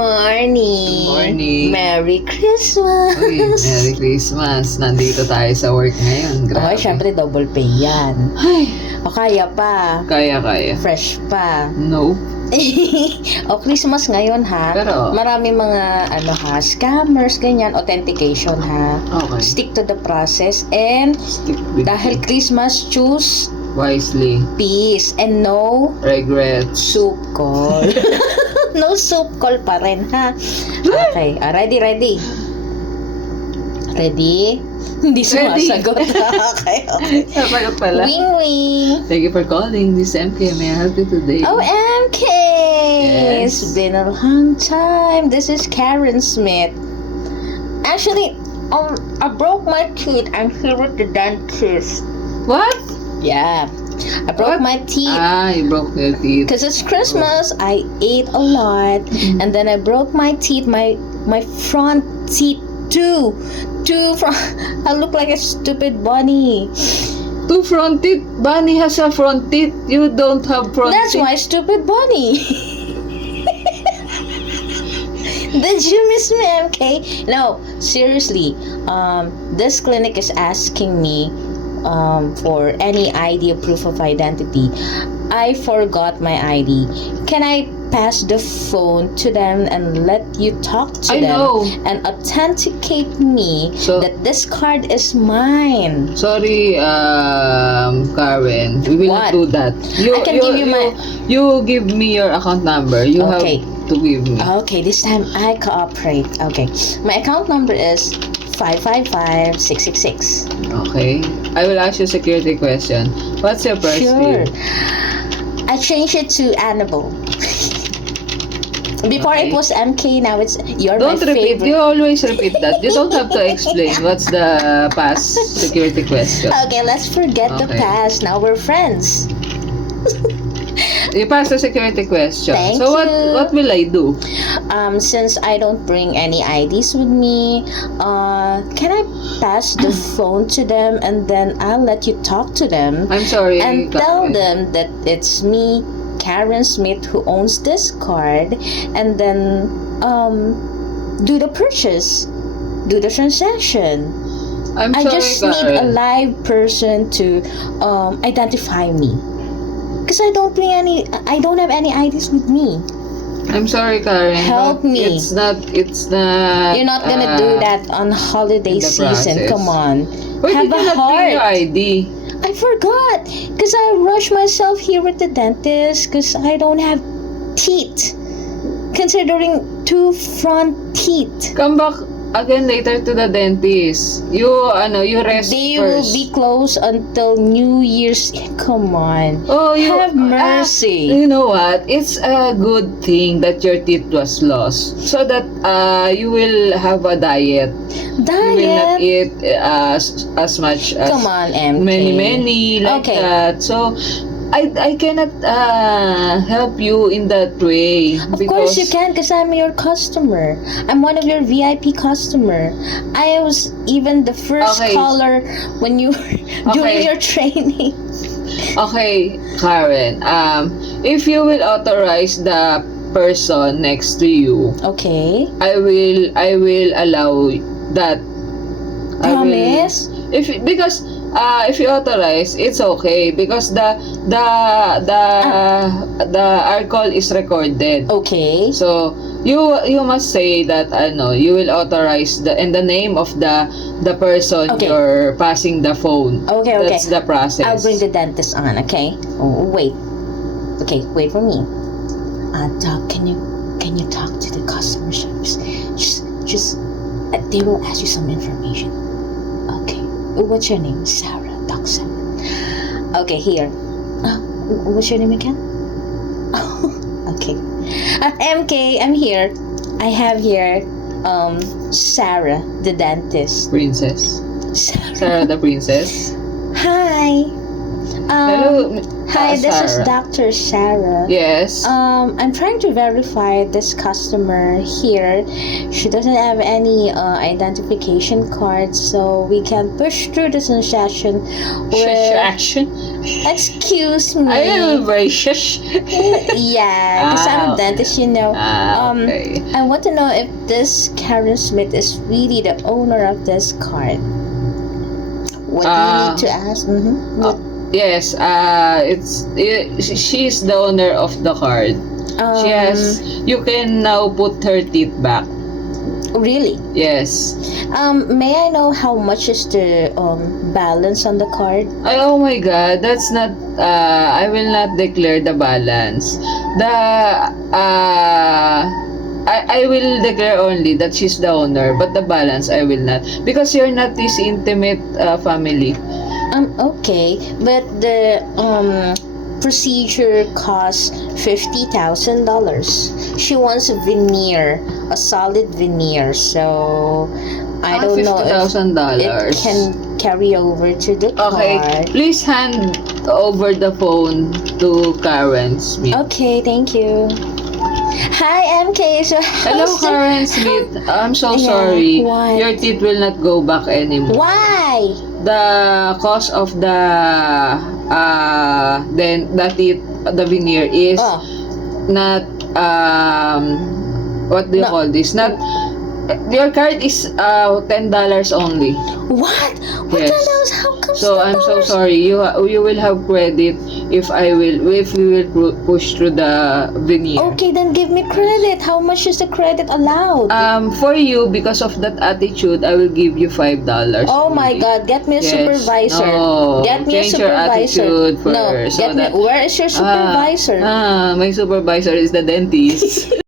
morning! Good morning. Merry Christmas! Uy, Merry Christmas. Nandito tayo sa work ngayon. Okay, Grabe. syempre double pay yan. Ay, O kaya pa. kaya. Fresh pa. No. O Christmas ngayon ha. Pero- Marami mga scammers, ganyan, authentication ha. Okay. Stick to the process and Stick with dahil it. Christmas, choose Wisely. peace and no Regrets. soup call. No soup call pa rin, ha? Okay. Ready? Ready? Hindi sumasagot. Okay. Sasagot pala. Wing wing. Thank you for calling this MK. May I help you today? Oh, MK! Yes. It's been a long time. This is Karen Smith. Actually, I broke my teeth. I'm here with the dentist. What? Yeah. I broke What? my teeth. You broke your teeth. Because it's Christmas, I ate a lot, and then I broke my teeth, my front teeth too. I look like a stupid bunny. Two front teeth. Bunny has a front teeth. You don't have front That's teeth. why stupid bunny. Did you miss me, MK? No, seriously. This clinic is asking me for any ID or proof of identity. I forgot my ID. Can I pass the phone to them and let you talk to I them know. and authenticate me So- that this card is mine? Sorry, Karen. We will What? not do that. I can give you my- You give me your account number. You Okay. have to give me. Okay, this time I cooperate. Okay, my account number is 555-666. Okay. I will ask you a security question. What's your first Sure. name? I changed it to Annabelle. Before Okay. it was MK, now it's you're Don't my repeat. favorite. You always repeat that. You don't have to explain. What's the past security question? Okay, let's forget the Okay. past. Now we're friends. You passed the security question. Thank so you. what will I do? Since I don't bring any IDs with me, can I pass the phone to them and then I'll let you talk to them I'm sorry. and tell Karen. them that it's me, Karen Smith, who owns this card, and then do the purchase, do the transaction. I'm I sorry, just Karen. need a live person to identify me. Because I don't have any IDs with me. I'm sorry, Karen. Help but me. It's not. You're not gonna do that on holiday in the season. process. Come on. Why Have did you a not bring your heart. ID? I forgot. Because I rushed myself here with the dentist because I don't have teeth. Considering two front teeth. Come back again later to the dentist. You rest They first. will be closed until New Year's. Come on. Oh, you Have mercy. you know what? It's a good thing that your teeth was lost, so that you will have a diet. You will not Diet. eat as much as Come on, MK. many like Okay. that. So I cannot help you in that way. Of course you can because I'm your customer. I'm one of your VIP customer. I was even the first Okay. caller when you were doing Okay. your training. Okay, Karen. If you will authorize the person next to you, Okay. I will allow that. I will- Promise? because if you authorize, it's okay because the our call is recorded. Okay. So you must say that you will authorize in the name of the person Okay. you're passing the phone. Okay, okay. That's the process. I'll bring the dentist on, okay? Oh, wait. Okay, wait for me. Doc, can you talk to the customer service? Just they will ask you some information. Okay. What's your name? Sarah. Doc Sarah. Okay, here. What's your name again? Okay. MK, I'm here. I have here Sarah, the dentist. Princess. Sarah. Sarah the princess. Hi. Hello. Hi, this is Sarah. Dr. Sarah. Yes. I'm trying to verify this customer here. She doesn't have any identification card, so we can push through the transaction with. Action. Excuse me. Are you very shush? Yeah, because I'm a okay. dentist, you know. Okay. I want to know if this Karen Smith is really the owner of this card. What do you need to ask? What, Yes, she's the owner of the card. Yes, you can now put her teeth back. Really? Yes. May I know how much is the balance on the card? Ay, oh my God, that's not, I will not declare the balance. I will declare only that she's the owner, but the balance I will not. Because you're not this intimate family. Okay, but the procedure costs $50,000. She wants a veneer, a solid veneer. So I don't know if $50,000. it can carry over to the Okay, card. please hand over the phone to Karen Smith. Okay, thank you. Hi, MK. So Hello, how's the- Karen Smith. I'm so Yeah, sorry. what? Your teeth will not go back anymore. Why? The cost of the the veneer is Oh, not what do you No. call this? Not your card is $10 only. what? What Yes. the hell? How come So I'm so $10? sorry. You will have credit if we will push through the veneer. Okay, then give me credit. How much is the credit allowed? For you, because of that attitude, I will give you $5. Oh my only. God, get me a Yes. supervisor. No. Get me Change a your supervisor. attitude No, first, so get me. that- Where is your supervisor? My supervisor is the dentist.